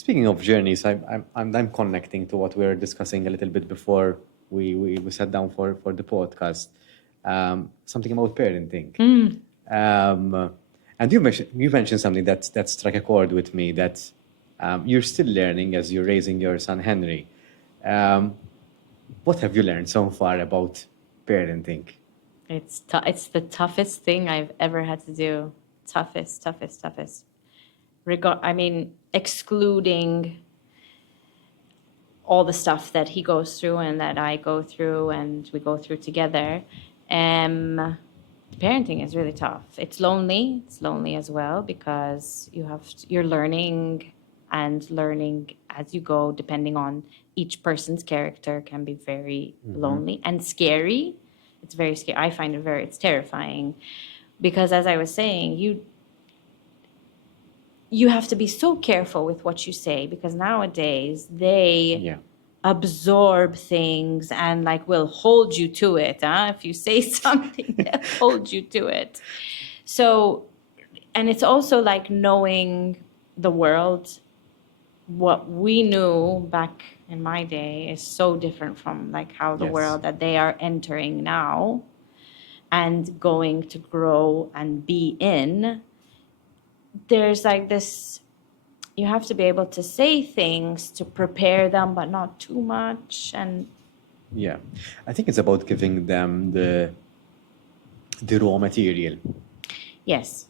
Speaking of journeys, I'm connecting to what we were discussing a little bit before we sat down for the podcast. Something about parenting. And you mentioned something that struck a chord with me, that you're still learning as you're raising your son Henry. Um, what have you learned so far about parenting? It's the toughest thing I've ever had to do. Toughest. I mean, excluding all the stuff that he goes through and that I go through and we go through together. Parenting is really tough. It's lonely. It's lonely as well because you're learning as you go, depending on each person's character, can be very lonely and scary. It's very scary. I find it's terrifying because, as I was saying, you have to be so careful with what you say because nowadays they absorb things and like will hold you to it. If you say something, they'll hold you to it. So, and it's also like knowing the world. What we knew back in my day is so different from like how the world that they are entering now and going to grow and be in. There's like this, you have to be able to say things to prepare them, but not too much. And I think it's about giving them the raw material. Yes.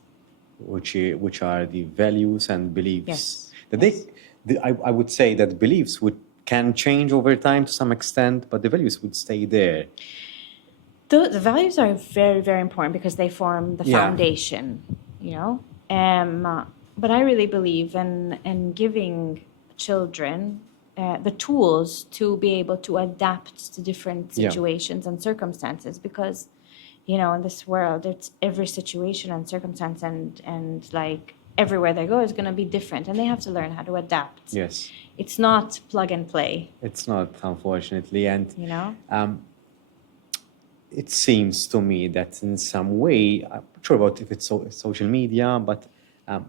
Which are the values and beliefs. Yes. I would say that beliefs can change over time to some extent, but the values would stay there. The values are very, very important because they form the foundation, you know. But I really believe in giving children the tools to be able to adapt to different situations and circumstances because, you know, in this world, it's every situation and circumstance and like everywhere they go is going to be different and they have to learn how to adapt. Yes. It's not plug and play. It's not, unfortunately. And, you know, it seems to me that in some way, I'm not sure about if it's social media, but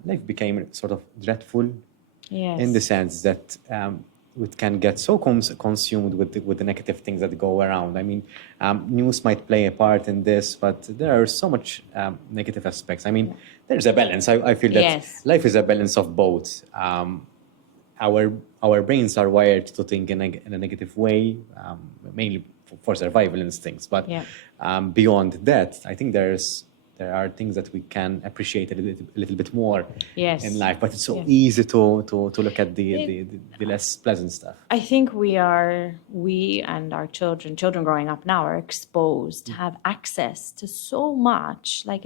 life became sort of dreadful in the sense that it can get so consumed with the negative things that go around. I mean, news might play a part in this, but there are so much negative aspects. I mean, there's a balance. I feel that life is a balance of both. Our brains are wired to think in a negative way, mainly for survival instincts. But beyond that, I think there are things that we can appreciate a little bit more in life. But it's so easy to look at the less pleasant stuff. I think we and our children growing up now are exposed, have access to so much. Like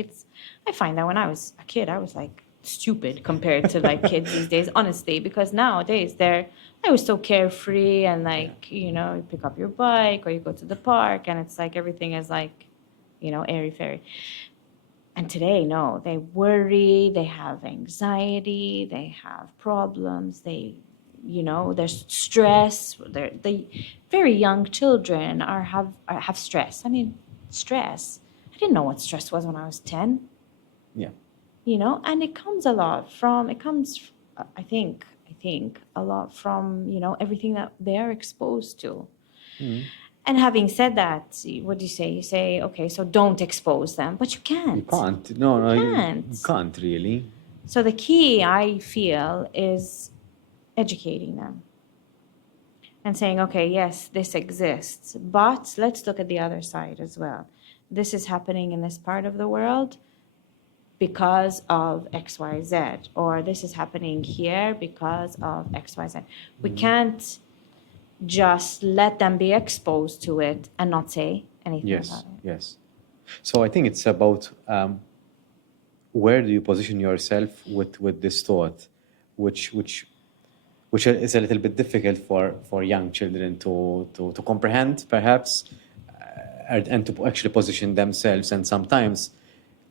I find that when I was a kid, I was like stupid compared to like kids these days, honestly, because nowadays I was so carefree and like, you know, you pick up your bike or you go to the park and it's like everything is like, you know, airy-fairy. And today, no, they worry, they have anxiety, they have problems, there's stress. The very young children have stress. I mean, stress. I didn't know what stress was when I was 10. Yeah. You know, and it comes, I think, a lot from, you know, everything that they're exposed to. Mm. And having said that, what do you say? You say, okay, so don't expose them, but you can't. You can't. No, you can't. You can't really. So the key, I feel, is educating them and saying, okay, yes, this exists, but let's look at the other side as well. This is happening in this part of the world because of X, Y, Z, or this is happening here because of X, Y, Z. We can't just let them be exposed to it and not say anything about it. Yes. So I think it's about where do you position yourself with this thought, which is a little bit difficult for young children to comprehend, perhaps, and to actually position themselves. And sometimes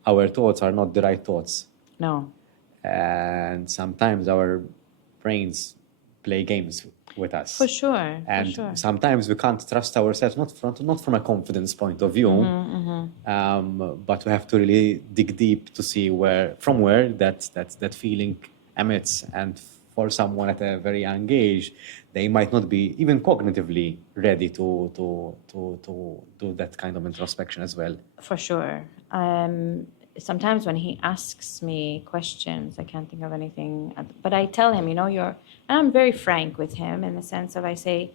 our thoughts are not the right thoughts. No. And sometimes our brains play games with us. For sure. And sometimes we can't trust ourselves, not from a confidence point of view, but we have to really dig deep to see from where that feeling emits and for someone at a very young age, they might not be even cognitively ready to do that kind of introspection as well. For sure. Sometimes when he asks me questions, I can't think of anything, but I tell him, and I'm very frank with him in the sense of I say,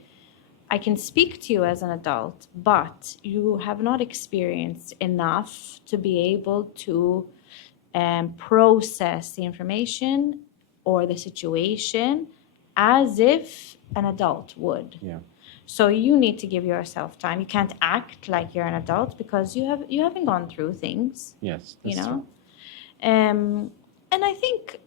I can speak to you as an adult, but you have not experienced enough to be able to process the information or the situation as if an adult would. Yeah. So you need to give yourself time. You can't act like you're an adult because you haven't gone through things. Yes. You That's know, true. and I think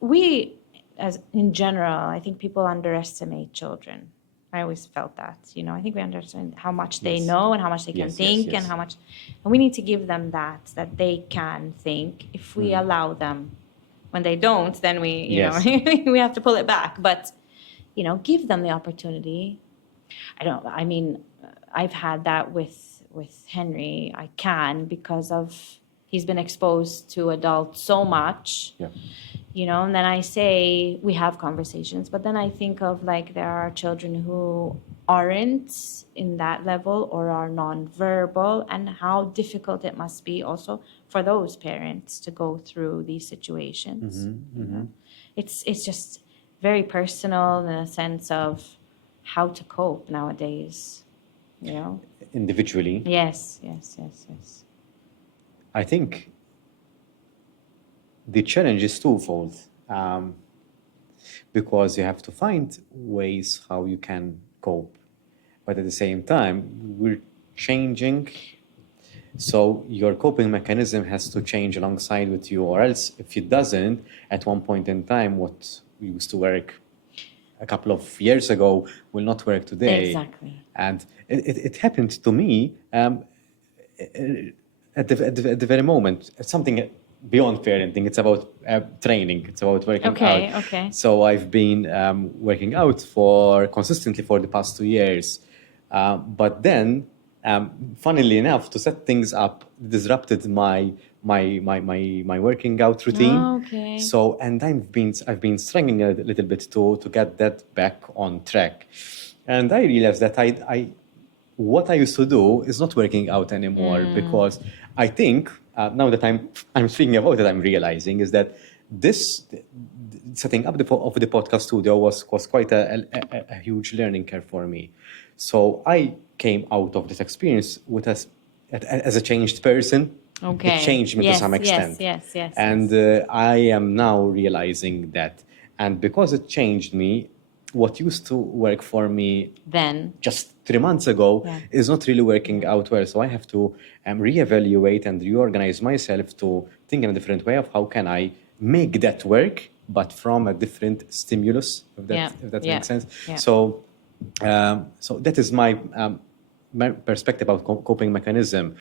we, as in general, I think people underestimate children. I always felt that. I think we understand how much they Yes. know and how much they can Yes, think yes. and how much, and we need to give them that they can think if we allow them. When they don't, then Yes. we have to pull it back. But give them the opportunity. I've had that with Henry. I can because of he's been exposed to adults so much. Yeah. And then I say we have conversations, but then I think of like there are children who aren't in that level or are nonverbal, and how difficult it must be also for those parents to go through these situations. It's just very personal in a sense of how to cope nowadays. Individually. Yes. I think the challenge is twofold, because you have to find ways how you can cope, but at the same time, we're changing. So your coping mechanism has to change alongside with you, or else if it doesn't, at one point in time, what used to work a couple of years ago will not work today. Exactly. And it happened to me at the very moment. It's something beyond parenting. It's about training. It's about working out. Okay. So I've been working out consistently for the past 2 years. But then, funnily enough, to set things up, disrupted my working out routine. Okay. So, and I've been struggling a little bit to get that back on track. And I realized that what I used to do is not working out anymore, because I think now that I'm speaking about it, I'm realizing is that this setting up of the podcast studio was quite a huge learning curve for me. So I came out of this experience as a changed person. Okay. It changed me to some extent. Yes. And I am now realizing that. And because it changed me, what used to work for me Then just 3 months ago is not really working out well. So I have to reevaluate and reorganize myself to think in a different way of how can I make that work, but from a different stimulus, if that makes sense. Yeah. So that is my perspective about coping mechanism.